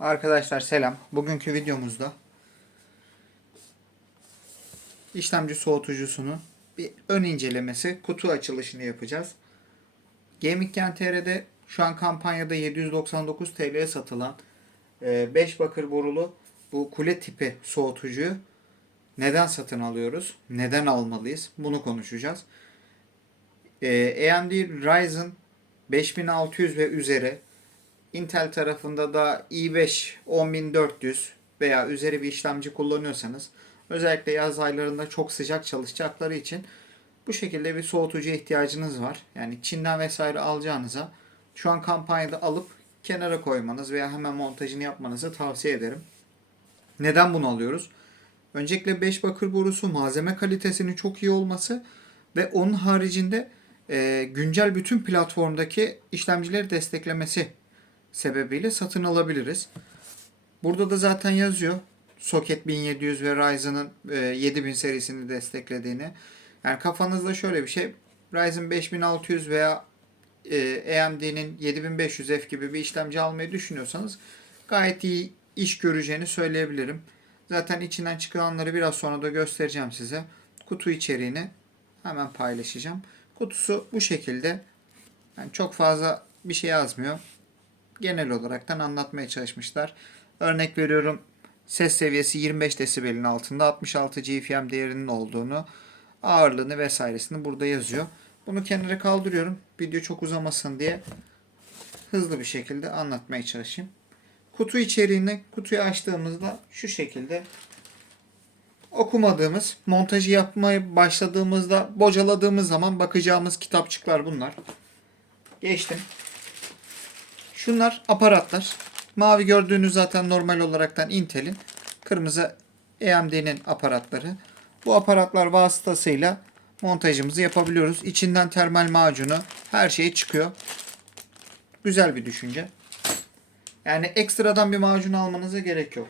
Arkadaşlar selam. Bugünkü videomuzda işlemci soğutucusunu bir ön incelemesi, kutu açılışını yapacağız. Gaming.tr'de şu an kampanyada 799 TL'ye satılan 5 bakır borulu bu kule tipi soğutucuyu neden satın alıyoruz? Neden almalıyız? Bunu konuşacağız. Ee, AMD Ryzen 5600 ve üzeri Intel tarafında da i5 10400 veya üzeri bir işlemci kullanıyorsanız özellikle yaz aylarında çok sıcak çalışacakları için bu şekilde bir soğutucuya ihtiyacınız var. Yani Çin'den vesaire alacağınıza şu an kampanyada alıp kenara koymanız veya hemen montajını yapmanızı tavsiye ederim. Neden bunu alıyoruz? Öncelikle 5 bakır borusu malzeme kalitesinin çok iyi olması ve onun haricinde e, güncel bütün platformdaki işlemcileri desteklemesi sebebiyle satın alabiliriz. Burada da zaten yazıyor. Socket 1700 ve Ryzen'ın e, 7000 serisini desteklediğini. Yani kafanızda şöyle bir şey. Ryzen 5600 veya e, AMD'nin 7500F gibi bir işlemci almayı düşünüyorsanız gayet iyi iş göreceğini söyleyebilirim. Zaten içinden çıkanları biraz sonra da göstereceğim size. Kutu içeriğini hemen paylaşacağım. Kutusu bu şekilde. Yani çok fazla bir şey yazmıyor. Genel olaraktan anlatmaya çalışmışlar. Örnek veriyorum ses seviyesi 25 desibelin altında 66 GFM değerinin olduğunu, ağırlığını vesairesini burada yazıyor. Bunu kenara kaldırıyorum. Video çok uzamasın diye hızlı bir şekilde anlatmaya çalışayım. Kutu içeriğini kutuyu açtığımızda şu şekilde okumadığımız, montajı yapmaya başladığımızda bocaladığımız zaman bakacağımız kitapçıklar bunlar. Geçtim. Şunlar aparatlar. Mavi gördüğünüz zaten normal olaraktan Intel'in. Kırmızı AMD'nin aparatları. Bu aparatlar vasıtasıyla montajımızı yapabiliyoruz. İçinden termal macunu her şey çıkıyor. Güzel bir düşünce. Yani ekstradan bir macun almanıza gerek yok.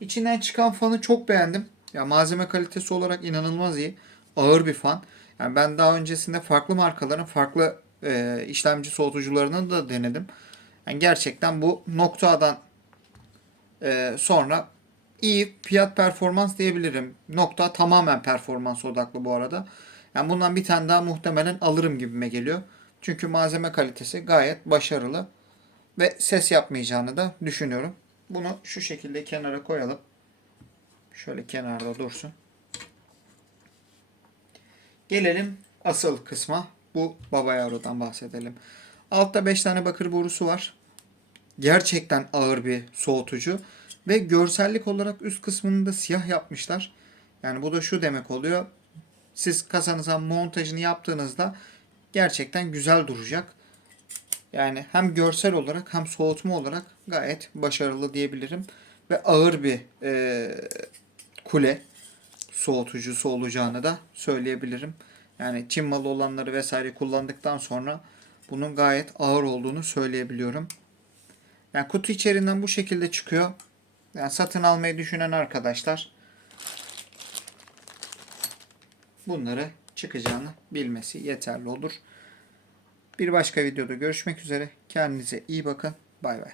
İçinden çıkan fanı çok beğendim. Ya malzeme kalitesi olarak inanılmaz iyi. Ağır bir fan. Yani ben daha öncesinde farklı markaların farklı e, işlemci soğutucularını da denedim. Yani gerçekten bu noktadan e, sonra iyi fiyat performans diyebilirim. Nokta tamamen performans odaklı bu arada. Yani bundan bir tane daha muhtemelen alırım gibime geliyor. Çünkü malzeme kalitesi gayet başarılı ve ses yapmayacağını da düşünüyorum. Bunu şu şekilde kenara koyalım. Şöyle kenarda dursun. Gelelim asıl kısma. Bu baba yavrudan bahsedelim. Altta 5 tane bakır borusu var. Gerçekten ağır bir soğutucu. Ve görsellik olarak üst kısmını da siyah yapmışlar. Yani bu da şu demek oluyor. Siz kasanıza montajını yaptığınızda gerçekten güzel duracak. Yani hem görsel olarak hem soğutma olarak gayet başarılı diyebilirim. Ve ağır bir e, kule soğutucusu olacağını da söyleyebilirim. Yani Çin malı olanları vesaire kullandıktan sonra bunun gayet ağır olduğunu söyleyebiliyorum. Yani kutu içeriğinden bu şekilde çıkıyor. Yani satın almayı düşünen arkadaşlar bunları çıkacağını bilmesi yeterli olur. Bir başka videoda görüşmek üzere. Kendinize iyi bakın. Bay bay.